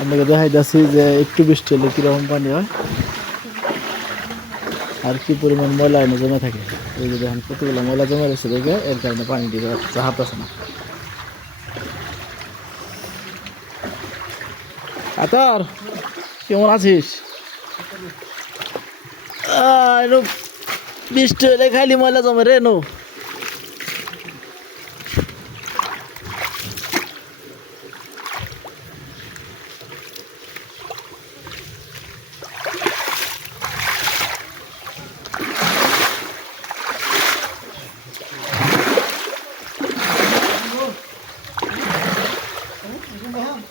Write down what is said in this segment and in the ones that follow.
আপনাকে দেখাই যাচ্ছি যে একটু বৃষ্টি হলে কীরকম পানি হয় আর কি পরিমাণ ময়লা এনে জমে থাকে। এই যে দেখেন কতগুলো ময়লা জমে রয়েছে দেখে এর কারণে পানি দিবে হাত আছে না। আতর কেমন আছিস? বৃষ্টি হলে খালি ময়লা জমে রে নো।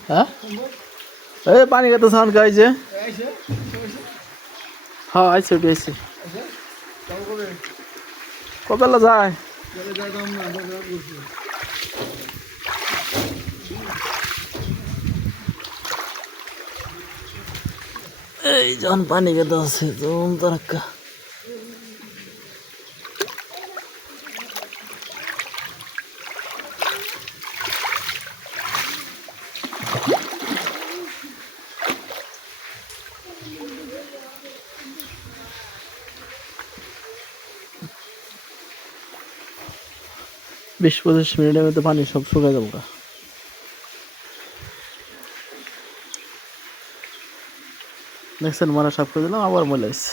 হ্যাঁ এই পানি কত সাউন্ড গাইছে। হ্যাঁ আইসে উঠে আইসে কতলা যায়। এই যখন পানি কেটে আছে তখন তারাক্কা বিশ 25 মিনিটের মধ্যে পানি সব শুকায় যাবো। দেখছেন ময়লা সাফ করে দিলাম আবার ময়লা এসছে।